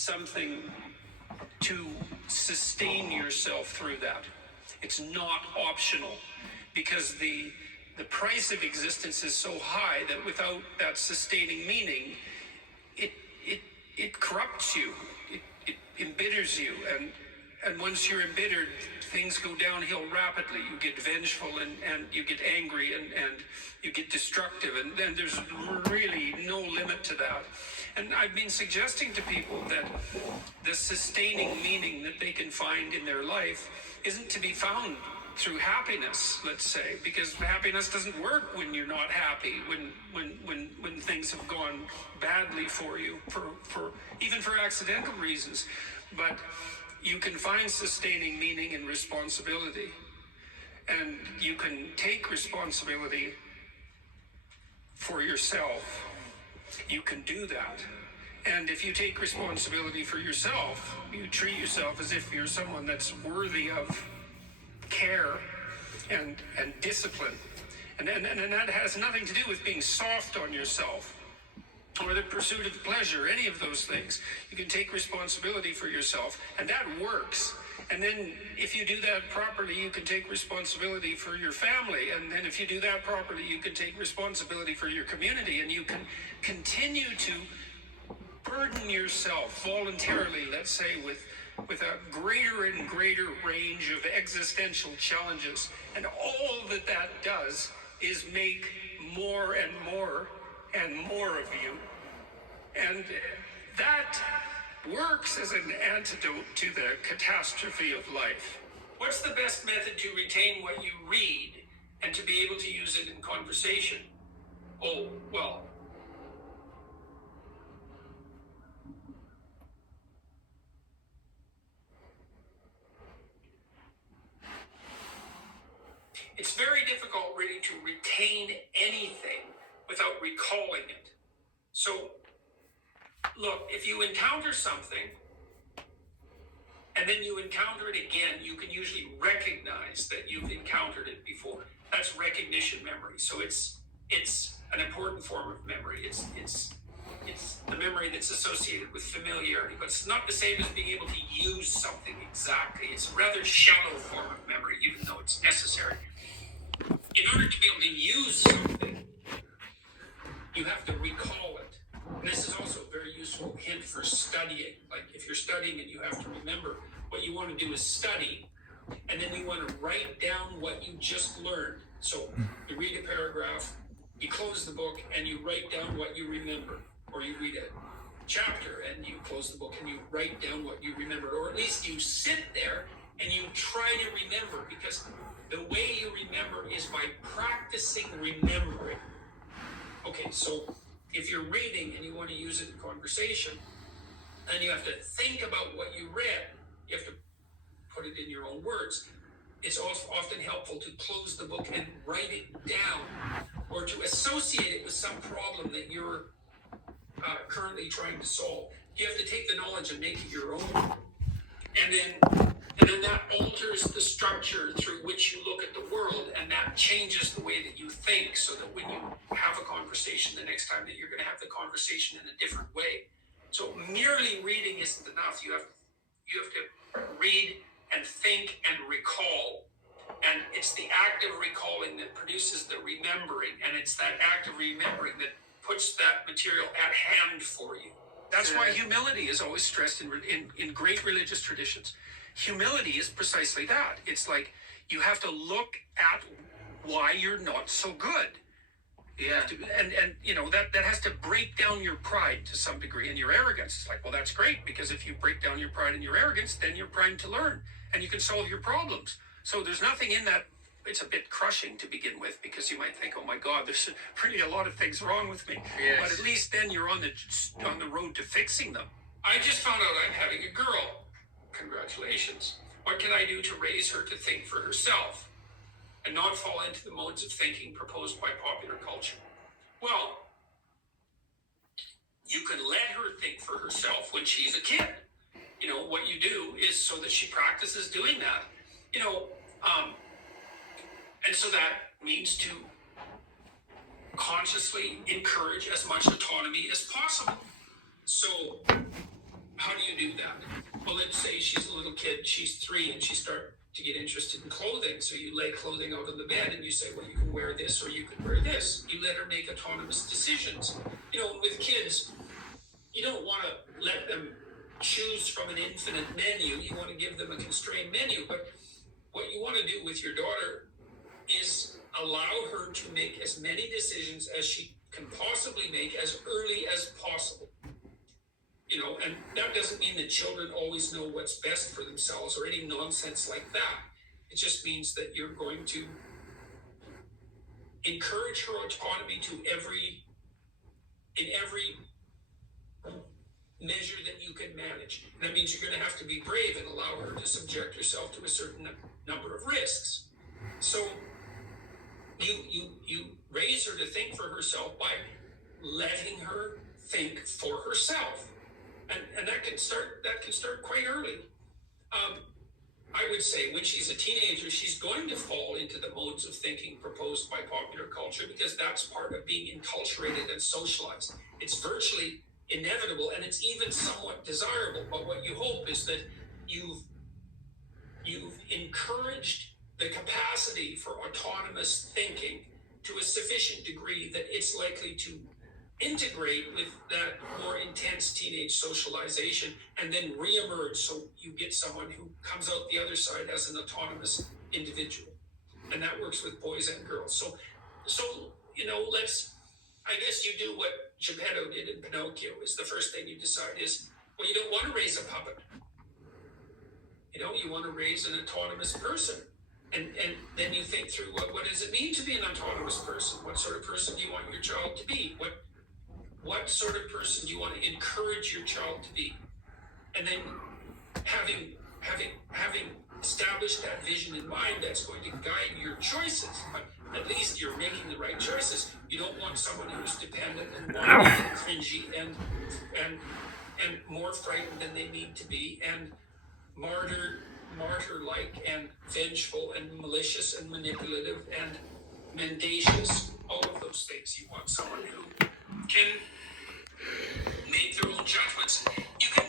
something to sustain yourself through that. It's not optional, because the price of existence is so high that without that sustaining meaning, it corrupts you, it embitters you, and once you're embittered, things go downhill rapidly. You get vengeful and you get angry and you get destructive, and then there's really no limit to that. And I've been suggesting to people that the sustaining meaning that they can find in their life isn't to be found through happiness, let's say, because happiness doesn't work when you're not happy, when things have gone badly for you, for even for accidental reasons. But you can find sustaining meaning in responsibility, and you can take responsibility for yourself. You can do that. And if you take responsibility for yourself, you treat yourself as if you're someone that's worthy of care and discipline. And that has nothing to do with being soft on yourself or the pursuit of pleasure, any of those things. You can take responsibility for yourself, and that works. And then if you do that properly, you can take responsibility for your family. And then if you do that properly, you can take responsibility for your community, and you can continue to burden yourself voluntarily, let's say, with a greater and greater range of existential challenges. And all that does is make more and more and more of you. And that works as an antidote to the catastrophe of life. What's the best method to retain what you read and to be able to use it in conversation? Oh, well, it's very difficult really to retain anything without recalling it. So, look, if you encounter something and then you encounter it again, you can usually recognize that you've encountered it before. That's recognition memory. So it's an important form of memory. It's the memory that's associated with familiarity, but it's not the same as being able to use something exactly. It's a rather shallow form of memory, even though it's necessary. In order to be able to use something, you have to recall it. And this is also a very useful hint for studying. Like if you're studying and you have to remember, what you want to do is study, and then you want to write down what you just learned. So you read a paragraph, you close the book, and you write down what you remember. Or you read a chapter and you close the book and you write down what you remember. Or at least you sit there and you try to remember, because the way you remember is by practicing remembering. Okay, so if you're reading and you want to use it in conversation, then you have to think about what you read. You have to put it in your own words. It's also often helpful to close the book and write it down, or to associate it with some problem that you're currently trying to solve. You have to take the knowledge and make it your own. And then that alters the structure through which you look at the world, and that changes the way that you think, so that when you have a conversation the next time, that you're going to have the conversation in a different way. So merely reading isn't enough. You have to read and think and recall. And it's the act of recalling that produces the remembering, and it's that act of remembering that puts that material at hand for you. That's why humility is always stressed in great religious traditions. Humility is precisely that. It's like you have to look at why you're not so good. You have to, and you know, that has to break down your pride to some degree, and your arrogance. It's like, well, that's great, because if you break down your pride and your arrogance, then you're primed to learn and you can solve your problems. So there's nothing in that. It's a bit crushing to begin with, because you might think, oh my God, there's really a lot of things wrong with me. Yes. But at least then you're on the road to fixing them. I just found out I'm having a girl. Congratulations. What can I do to raise her to think for herself and not fall into the modes of thinking proposed by popular culture? Well, you can let her think for herself when she's a kid. You know, what you do is so that she practices doing that. You know, and so that means to consciously encourage as much autonomy as possible. So how do you do that? Well, let's say she's a little kid, she's 3, and she starts to get interested in clothing. So you lay clothing out on the bed and you say, well, you can wear this or you can wear this. You let her make autonomous decisions. With kids, you don't want to let them choose from an infinite menu. You want to give them a constrained menu. But what you want to do with your daughter is allow her to make as many decisions as she can possibly make as early as possible. And that doesn't mean that children always know what's best for themselves or any nonsense like that. It just means that you're going to encourage her autonomy in every measure that you can manage. And that means you're going to have to be brave and allow her to subject herself to a certain number of risks. So you raise her to think for herself by letting her think for herself. And that can start quite early. I would say when she's a teenager, she's going to fall into the modes of thinking proposed by popular culture because that's part of being enculturated and socialized. It's virtually inevitable, and it's even somewhat desirable. But what you hope is that you've encouraged the capacity for autonomous thinking to a sufficient degree that it's likely to integrate with that more intense teenage socialization and then reemerge, so you get someone who comes out the other side as an autonomous individual. And that works with boys and girls. So I guess you do what Geppetto did in Pinocchio. Is the first thing you decide is, well, you don't want to raise a puppet. You want to raise an autonomous person. And then you think through, what does it mean to be an autonomous person? What sort of person do you want your child to be? What sort of person do you want to encourage your child to be? And then having established that vision in mind, that's going to guide your choices. But at least you're making the right choices. You don't want someone who's dependent and wanting and cringy and more frightened than they need to be, and martyr-like and vengeful and malicious and manipulative and mendacious. All of those things. You want someone who can make their own judgments. You can